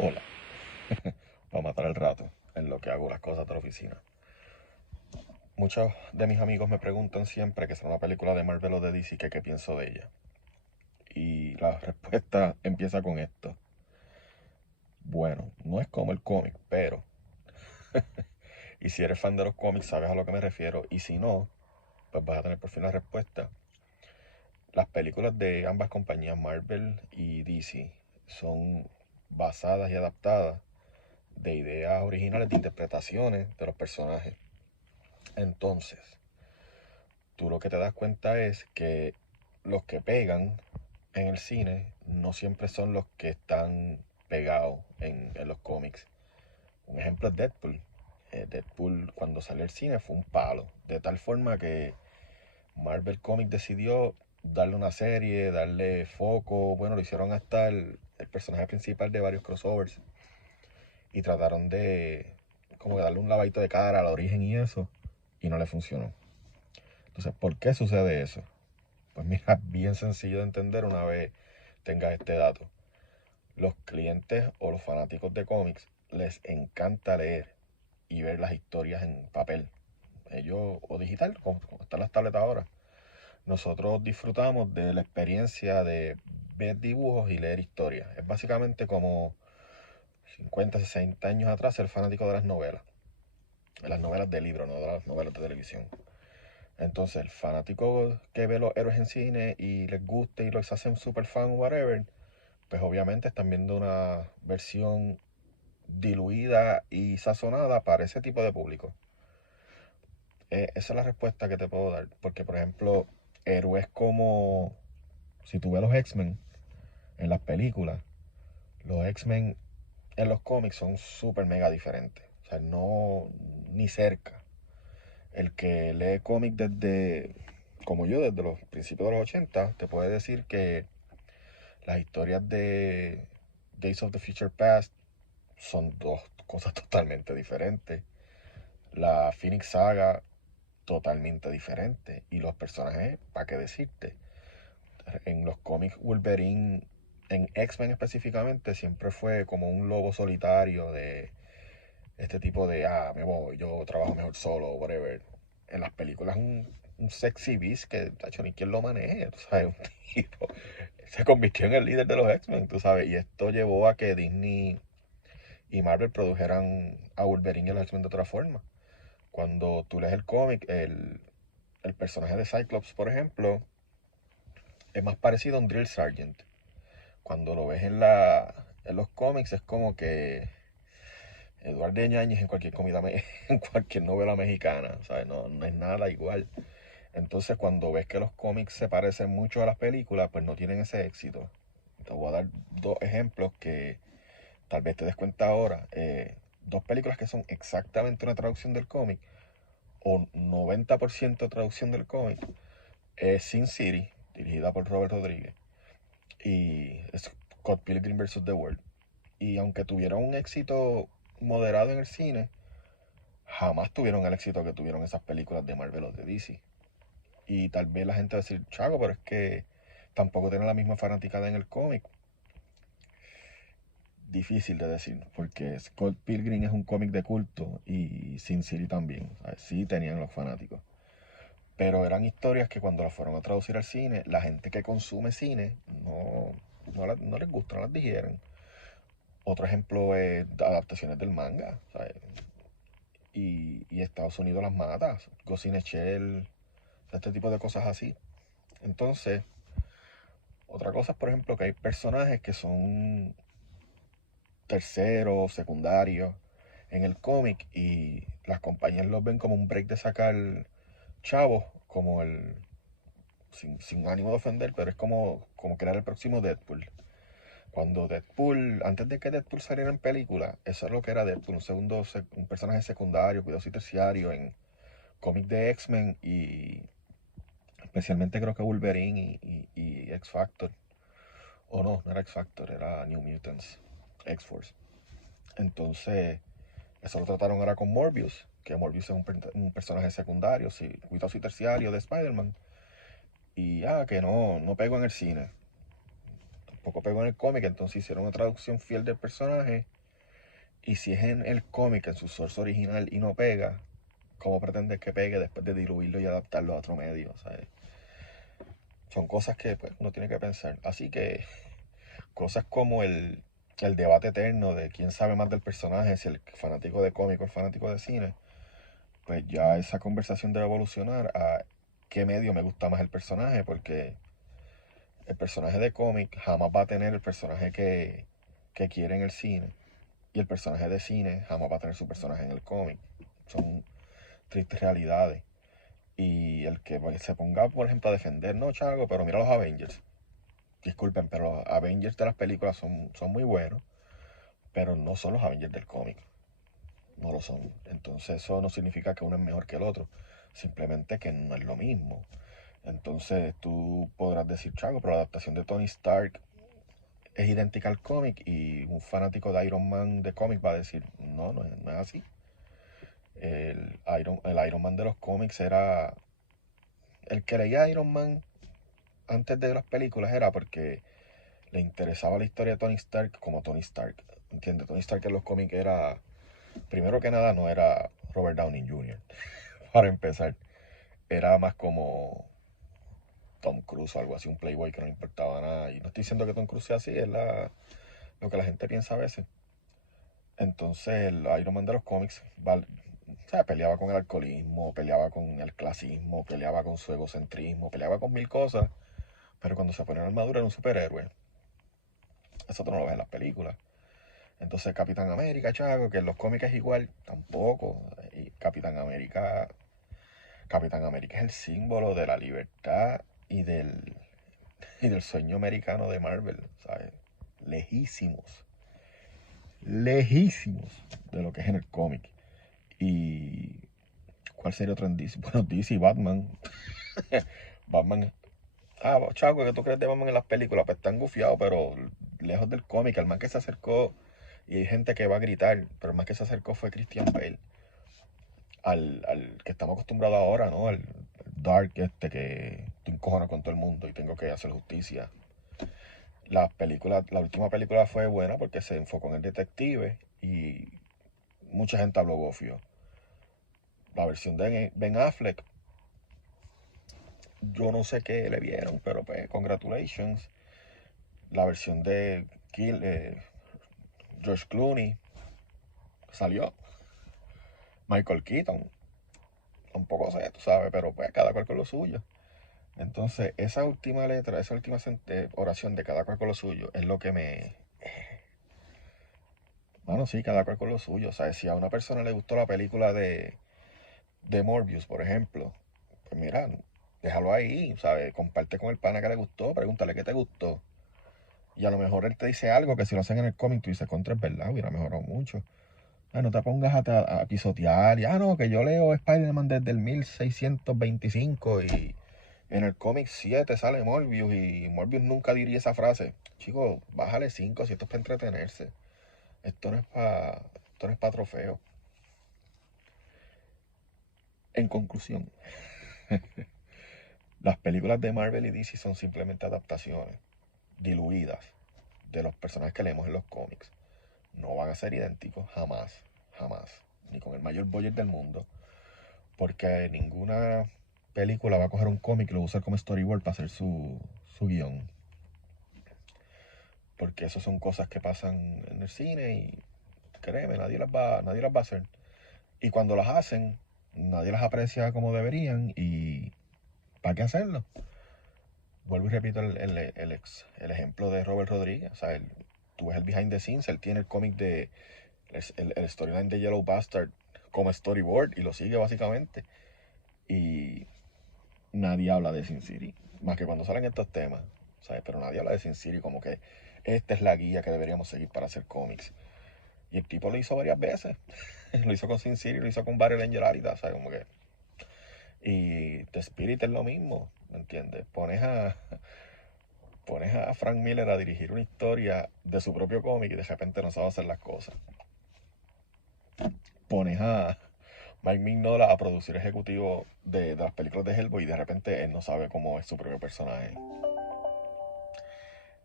Hola, para matar el rato en lo que hago las cosas de la oficina. Muchos de mis amigos me preguntan siempre que será una película de Marvel o de DC que qué pienso de ella. Y la respuesta empieza con esto. Bueno, no es como el cómic, pero... Y si eres fan de los cómics sabes a lo que me refiero. Y si no, pues vas a tener por fin la respuesta. Las películas de ambas compañías, Marvel y DC, son basadas y adaptadas de ideas originales, de interpretaciones de los personajes. Entonces, tú lo que te das cuenta es que los que pegan en el cine no siempre son los que están pegados en los cómics. Un ejemplo es Deadpool. Deadpool cuando salió al cine fue un palo, de tal forma que Marvel Comics decidió darle una serie, darle foco, bueno, lo hicieron hasta el personaje principal de varios crossovers y trataron de como que darle un lavadito de cara al origen y eso, y no le funcionó. Entonces, ¿por qué sucede eso? Pues mira, bien sencillo de entender una vez tengas este dato. Los clientes o los fanáticos de cómics les encanta leer y ver las historias en papel. Ellos, o digital, como están las tabletas ahora. Nosotros disfrutamos de la experiencia de ver dibujos y leer historias. Es básicamente como 50, 60 años atrás ser fanático de las novelas de libro, no de las novelas de televisión. Entonces, el fanático que ve los héroes en cine y les gusta y los hacen super fan, whatever, pues obviamente están viendo una versión diluida y sazonada para ese tipo de público. Esa es la respuesta que te puedo dar. Porque, por ejemplo, héroes como, si tú ves los X-Men en las películas, los X-Men en los cómics son súper mega diferentes. O sea, no, ni cerca. El que lee cómics desde, como yo, desde los principios de los 80, te puede decir que las historias de Days of the Future Past son dos cosas totalmente diferentes. La Phoenix Saga, totalmente diferente. Y los personajes, ¿para qué decirte? En los cómics Wolverine, en X-Men específicamente, siempre fue como un lobo solitario de este tipo de, me voy, yo trabajo mejor solo, whatever. En las películas un sexy beast que, tacho, ni quien lo maneje, tú sabes, un tipo se convirtió en el líder de los X-Men, tú sabes, y esto llevó a que Disney y Marvel produjeran a Wolverine y a los X-Men de otra forma. Cuando tú lees el cómic, el personaje de Cyclops, por ejemplo, es más parecido a un Drill Sergeant. Cuando lo ves en los cómics es como que Eduardo Ñañez en cualquier en cualquier novela mexicana, ¿sabes? No, no es nada igual. Entonces cuando ves que los cómics se parecen mucho a las películas, pues no tienen ese éxito. Te voy a dar dos ejemplos que tal vez te des cuenta ahora. Dos películas que son exactamente una traducción del cómic, o 90% traducción del cómic, es Sin City, dirigida por Robert Rodríguez, y Scott Pilgrim vs. The World. Y aunque tuvieron un éxito moderado en el cine, jamás tuvieron el éxito que tuvieron esas películas de Marvel o de DC. Y tal vez la gente va a decir, Chaco, pero es que tampoco tienen la misma fanaticada en el cómic. Difícil de decir, porque Scott Pilgrim es un cómic de culto y Sin City también. ¿Sabes? Sí tenían los fanáticos. Pero eran historias que cuando las fueron a traducir al cine, la gente que consume cine no les gusta, no las digieren. Otro ejemplo es adaptaciones del manga, ¿sabes? Y Estados Unidos las mata. Ghost in a Shell, este tipo de cosas así. Entonces, otra cosa es, por ejemplo, que hay personajes que son terceros, secundarios en el cómic y las compañías los ven como un break de sacar chavos, como sin ánimo de ofender, pero es como crear el próximo Deadpool. Cuando Deadpool, antes de que Deadpool saliera en película, eso es lo que era Deadpool, un personaje secundario, cuidadoso y terciario en cómics de X-Men y especialmente creo que Wolverine y X-Factor. O no, no era X-Factor, era New Mutants, X-Force. Entonces, eso lo trataron ahora con Morbius, que Morbius es un personaje secundario, sí, cuidadoso y terciario de Spider-Man. Y que no pegó en el cine. tampoco pegó en el cómic, entonces hicieron una traducción fiel del personaje. Y si es en el cómic, en su source original, y no pega, ¿cómo pretendes que pegue después de diluirlo y adaptarlo a otro medio? ¿Sabes? Son cosas que pues, uno tiene que pensar. Así que cosas como el debate eterno de quién sabe más del personaje, si el fanático de cómic o el fanático de cine, pues ya esa conversación debe evolucionar a qué medio me gusta más el personaje, porque el personaje de cómic jamás va a tener el personaje que quiere en el cine, y el personaje de cine jamás va a tener su personaje en el cómic. Son tristes realidades. Y el que pues, se ponga, por ejemplo, a defender, no, Chago, pero mira los Avengers. Disculpen, pero los Avengers de las películas son muy buenos, pero no son los Avengers del cómic. No lo son. Entonces eso no significa que uno es mejor que el otro. Simplemente que no es lo mismo. Entonces tú podrás decir, Chago, pero la adaptación de Tony Stark es idéntica al cómic, y un fanático de Iron Man de cómic va a decir, no, no es así. El Iron Man de los cómics era... El que leía Iron Man antes de las películas era porque le interesaba la historia de Tony Stark como Tony Stark. ¿Entiendes? Tony Stark en los cómics era, primero que nada, no era Robert Downey Jr. Para empezar, era más como Tom Cruise o algo así, un playboy que no le importaba nada. Y no estoy diciendo que Tom Cruise sea así, es lo que la gente piensa a veces. Entonces, el Iron Man de los cómics, o sea, peleaba con el alcoholismo, peleaba con el clasismo, peleaba con su egocentrismo, peleaba con mil cosas, pero cuando se ponía la armadura era un superhéroe. Eso tú no lo ves en las películas. Entonces Capitán América, Chago, que en los cómics es igual, tampoco. Y Capitán América es el símbolo de la libertad y del sueño americano de Marvel, ¿sabes? Lejísimos, lejísimos de lo que es en el cómic. Y ¿cuál sería otro en DC? Bueno, DC y Batman. Batman. Ah, Chago, ¿qué tú crees de Batman en las películas? Pues está gufiado, pero lejos del cómic. El más que se acercó, y hay gente que va a gritar, pero el más que se acercó fue Christian Bale. Al que estamos acostumbrados ahora, ¿no? Al dark que estoy encojono con todo el mundo y tengo que hacer justicia. La última película fue buena porque se enfocó en el detective y mucha gente habló gofio. La versión de Ben Affleck, yo no sé qué le vieron, pero pues, congratulations. La versión de George Clooney salió. Michael Keaton, tampoco sé, tú sabes, pero pues cada cual con lo suyo. Entonces, esa última letra, esa última oración de cada cual con lo suyo, es lo que me... Bueno, sí, cada cual con lo suyo. O sea, si a una persona le gustó la película de Morbius, por ejemplo, pues mira, déjalo ahí, ¿sabes? Comparte con el pana que le gustó, pregúntale qué te gustó. Y a lo mejor él te dice algo que si lo hacen en el cómic, tú dices, contra, es verdad, hubiera mejorado mucho. Ah, no te pongas a pisotear. Y, no, que yo leo Spider-Man desde el 1625 y en el cómic 7 sale Morbius y Morbius nunca diría esa frase. Chico, bájale 5 si esto es para entretenerse. Esto no es para trofeo. En conclusión, las películas de Marvel y DC son simplemente adaptaciones diluidas de los personajes que leemos en los cómics. No van a ser idénticos, jamás, jamás. Ni con el mayor budget del mundo. Porque ninguna película va a coger un cómic y lo va a usar como storyboard para hacer su guión. Porque eso son cosas que pasan en el cine y créeme, nadie las va a hacer. Y cuando las hacen, nadie las aprecia como deberían y ¿para qué hacerlo? Vuelvo y repito el ejemplo de Robert Rodríguez. O sea, tú ves el behind the scenes, él tiene el cómic el storyline de Yellow Bastard como storyboard y lo sigue básicamente. Y nadie habla de Sin City, más que cuando salen estos temas, ¿sabes? Pero nadie habla de Sin City como que esta es la guía que deberíamos seguir para hacer cómics. Y el tipo lo hizo varias veces. Lo hizo con Sin City, lo hizo con Battle Angel Alita, ¿sabes? Como que... Y The Spirit es lo mismo, ¿me entiendes? Pones a Frank Miller a dirigir una historia de su propio cómic y de repente no sabe hacer las cosas. Pones a Mike Mignola a producir ejecutivo de las películas de Hellboy y de repente él no sabe cómo es su propio personaje.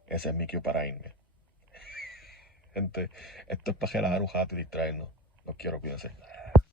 Ese es mi cue para irme. Gente, esto es para relajar un rato y distraernos. Los quiero, cuídense.